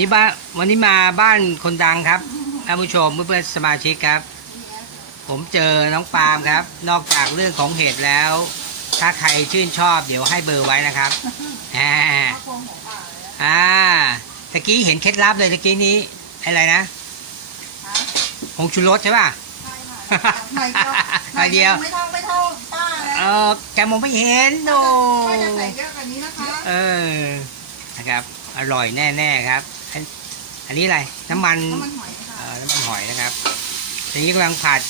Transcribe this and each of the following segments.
นี้บ้านวันนี้มาบ้านคนดังครับท่านผู้ชมเพื่อนๆสมาชิกครับ ผมเจอน้องปาล์มครับ นอกจากเรื่องของเห็ดแล้ว ถ้าใครชื่นชอบเดี๋ยวให้เบอร์ไว้นะครับอ่าข้าวโพดของป่าเลยนะอ่าตะกี้เห็นเคล็ดลับเลยตะกี้นี้อะไรนะฮะผงชูรสใช่ป่ะใช่ค่ะหน่อยเดียวหน่อยเดียวไม่เท่าไม่เท่าป้านะเออแกมองไม่เห็นโดป้าจะใส่เยอะกว่านี้นะคะเออนะครับอร่อยแน่ ๆ ครับ อันอันนี้อะไร น้ำมันน้ำมันหอยค่ะเอ่อน้ำมันหอยนะครับทีนี้กำลังผัด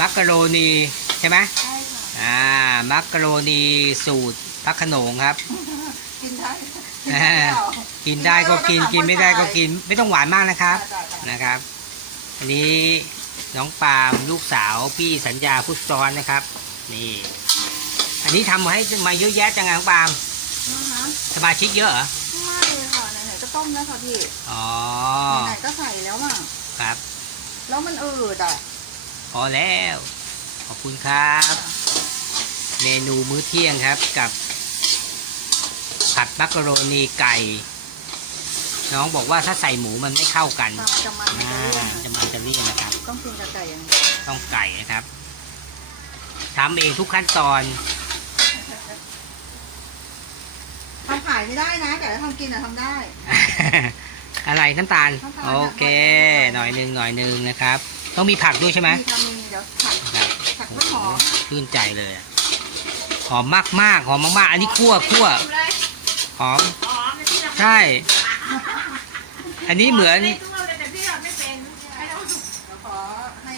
มักกะโรนีใช่ไหมใช่ค่ะ อ่า มักกะโรนีสูตรพักขนงครับ กินได้อ่ากินได้ก็กินกินไม่ได้ก็กินไม่ต้องหวานมากนะครับได้ได้ได้นะครับ อันนี้น้องปาล์มลูกสาวพี่สัญญาพุทธซ้อนนะครับ นี่ อันนี้ทำให้มาเยอะแยะจังไงน้องปาล์มนะคะสมาชิกเยอะเหรอ ต้มแล้วค่ะพี่อ๋อไหนๆก็ใส่แล้วอะครับ แล้วมันอืดอะพอแล้ว ขอบคุณครับ เมนูมื้อเที่ยงครับกับ ผัดมักกะโรนีไก่ น้องบอกว่าถ้าใส่หมูมันไม่เข้ากันค่ะมันจะมันมันอ่าจะเลี่ยนจะมันจะเลี่ยนนะครับ ต้องกินกับไก่อย่างเดียวต้องไก่นะครับทำเองทุกขั้นตอน ทำขายไม่ได้นะแต่ถ้าทำกินอะทำได้ อะไรน้ำตาล น้ำตาล โอเค หน่อยหนึ่งหน่อยหนึ่งนะครับ ต้องมีผักด้วยใช่ไหมมีทำมีเดี๋ยวผัดครับผัดโอ้ต้นหโหอมชื่นใจเลยอะหอมมากมากๆหอมมากๆ อันนี้คั่วคั่วหอม ใช่ อันนี้เหมือน เดี๋ยวขอให้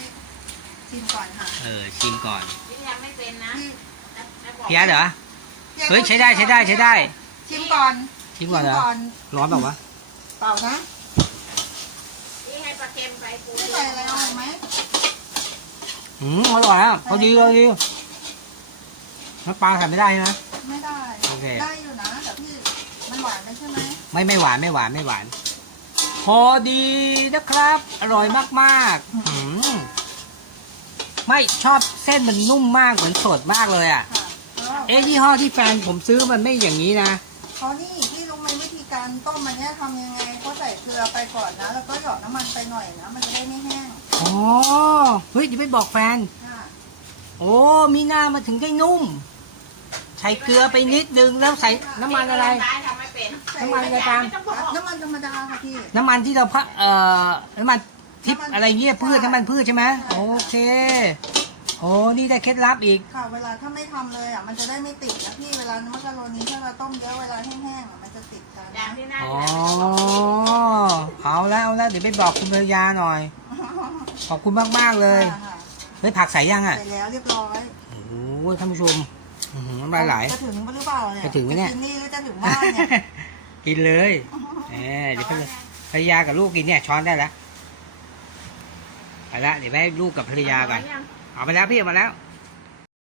ชิมก่อนค่ะเออชิมก่อนพี่พี่อาร์ตเหรอ เฮ้ยใช้ได้ใช้ได้ใช้ได้ ชิมก่อนชิมก่อนเหรอร้อนแบบวะเปล่านะนี่ให้ปลาเค็มไปปูไม่ใส่อะไรเอาไหมอืมอร่อยอะพอดีเลยดีน้ำปลาใส่ไม่ได้นะไม่ได้โอเคได้อยู่นะแต่พี่มันหวานไปใช่ไหมไม่ไม่หวานไม่หวานไม่หวาน พอดีนะครับ อร่อยมากๆอืมไม่ชอบเส้นมันนุ่มมากเหมือนสดมากเลยอะค่ะแล้วเอ๊ะยี่ห้อที่แฟนผมซื้อมันไม่อย่างนี้นะ เขานี่พี่รู้ไหมวิธีการต้มมันเนี่ยทำยังไงเขาใส่เกลือไปก่อนนะ แล้วก็หยอดน้ำมันไปหน่อยนะ มันจะได้ไม่แห้งอ๋อเฮ้ยเดี๋ยวไปบอกแฟน ค่ะโอ้มีหน้ามาถึงได้นุ่ม ใส่เกลือไปนิดนึงแล้วใส่น้ำมันอะไรได้ทำไม่เป็นน้ำมันอะไรตามไม่ต้องบอกน้ำมันธรรมดาค่ะพี่ น้ำมันที่เราพะเอ่อน้ำมันทิพย์น้ำมันอะไรเงี้ยพืชน้ำมันพืชใช่ไหมใช่โอเคโอ้นี่ได้เคล็ดลับอีก ค่ะ เวลาถ้าไม่ทำเลยอะมันจะได้ไม่ติดนะพี่เวลามักกะโรนีถ้าเราต้มเยอะเวลาแห้งๆอะมันจะติดกันอย่างที่นั่นอ๋อ เอาแล้วเอาแล้วเดี๋ยวไปบอกคุณภรรยาหน่อย ขอบคุณมากๆเลย ค่ะเฮ้ยผักใส่ยังอะใส่แล้วเรียบร้อยโอ้โหท่านผู้ชมอื้อหือน้ำลายไหล จะถึงหรือเปล่าเนี่ยจะถึงไหมเนี่ยกินนี่หรือจะถึงบ้านเนี่ย กินเลยเออเดี๋ยวภรรยากับลูกกินเนี่ยช้อนได้แล้วไปละเดี๋ยวไปให้ลูกกับภรรยาก่อน เอาไปแล้วพี่เอามาแล้ว